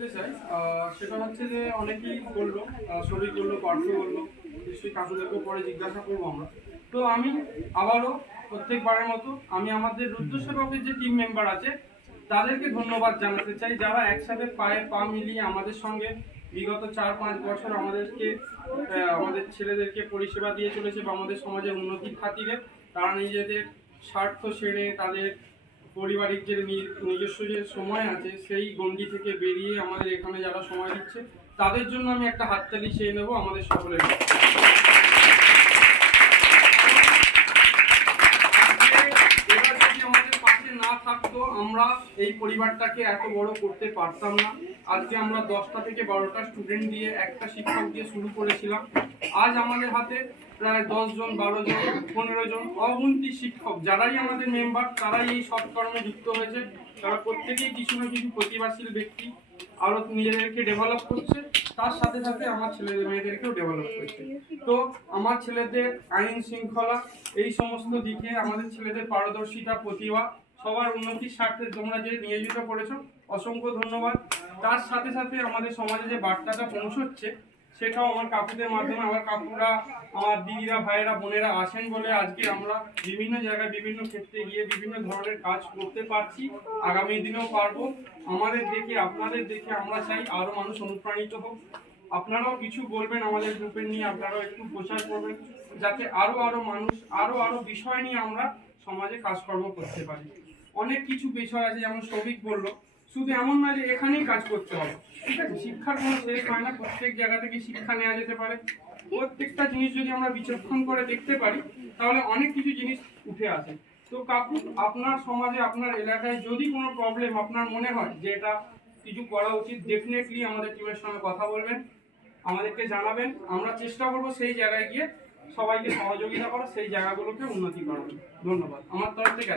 চাই সেটা হচ্ছে যে অনেকেই বললো, শরীর করলো, পার্থ বললো, নিশ্চয়ই কাকুদেরকেও পরে জিজ্ঞাসা করবো আমরা। তো আমি আবারও প্রত্যেকবারের মতো আমি আমাদের রুদ্রসেবকের যে টিম মেম্বার আছে তাদেরকে ধন্যবাদ জানাতে চাই, যারা একসাথে পায়ে পা মিলিয়ে আমাদের সঙ্গে বিগত 4-5 বছর আমাদের ছেলেদেরকে পরিষেবা দিয়ে চলেছে বা আমাদের সমাজের উন্নতির খাতিরে তারা নিজেদের স্বার্থ ছেড়ে তাদের পারিবারিক যে নিজস্ব যে সময় আছে সেই গণ্ডি থেকে বেরিয়ে আমাদের এখানে যারা সময় দিচ্ছে তাদের জন্য আমি একটা হাততালি চেয়ে নেবো আমাদের সকলের। এবার যদি আমাদের পাশে না থাকতো আমরা এই পরিবারটাকে এত বড় করতে পারতাম না। আজকে আমরা 10টা থেকে 12টা স্টুডেন্ট দিয়ে একটা শিক্ষক দিয়ে শুরু করেছিলাম। আজ আমাদের হাতে প্রায় 10 জন, 12 জন, 15 জন অগুন্তি শিক্ষক, যারাই আমাদের মেম্বার তারাই এই সৎকর্মে যুক্ত হয়েছে। তারা প্রত্যেকেই কিছু না কিছু প্রতিভাশীল ব্যক্তি, আরও নিজেদেরকে ডেভেলপ করছে, তার সাথে সাথে আমার ছেলেদের মেয়েদেরকেও ডেভেলপ করছে। তো আমার ছেলেদের আইন শৃঙ্খলা এই সমস্ত দিকে আমাদের ছেলেদের পারদর্শিতা, প্রতিভা, সবার উন্নতির স্বার্থে তোমরা যে নিয়োজিত করেছো অসংখ্য ধন্যবাদ। তার সাথে সাথে আমাদের সমাজে যে বার্তাটা পৌঁছচ্ছে সেটাও আমার কাকুদের মাধ্যমে, আমার কাকুরা, আমার দিদিরা, ভাইয়েরা, বোনেরা আসেন বলে আজকে আমরা বিভিন্ন জায়গায় বিভিন্ন ক্ষেত্রে গিয়ে বিভিন্ন ধরনের কাজ করতে পারছি, আগামী দিনেও পারবো। আমাদের দেখে, আপনাদের দেখে আমরা চাই আরও মানুষ অনুপ্রাণিত হোক। আপনারাও কিছু বলবেন আমাদের গ্রুপের নিয়ে, আপনারাও একটু প্রচার করবেন যাতে আরও মানুষ আরও বিষয় নিয়ে আমরা সমাজে কাজকর্ম করতে পারি। অনেক কিছু বিষয় আছে, যেমন সৌভিক বললো, শুধু এমন নয় যে এখানেই কাজ করতে হবে, ঠিক আছে? শিক্ষার কোনো শেষ হয় না, প্রত্যেক জায়গা থেকে শিক্ষা নেওয়া যেতে পারে। প্রত্যেকটা জিনিস যদি আমরা বিচক্ষণ করে দেখতে পারি তাহলে অনেক কিছু জিনিস উঠে আসে। তো কাকু, আপনার সমাজে, আপনার এলাকায় যদি কোনো প্রবলেম আপনার মনে হয় যে এটা কিছু করা উচিত, ডেফিনেটলি আমাদের টিমের সঙ্গে কথা বলবেন, আমাদেরকে জানাবেন। আমরা চেষ্টা করবো সেই জায়গায় গিয়ে সবাইকে সহযোগিতা করা, সেই জায়গাগুলোকে উন্নতি করার। ধন্যবাদ আমার তরফ থেকে।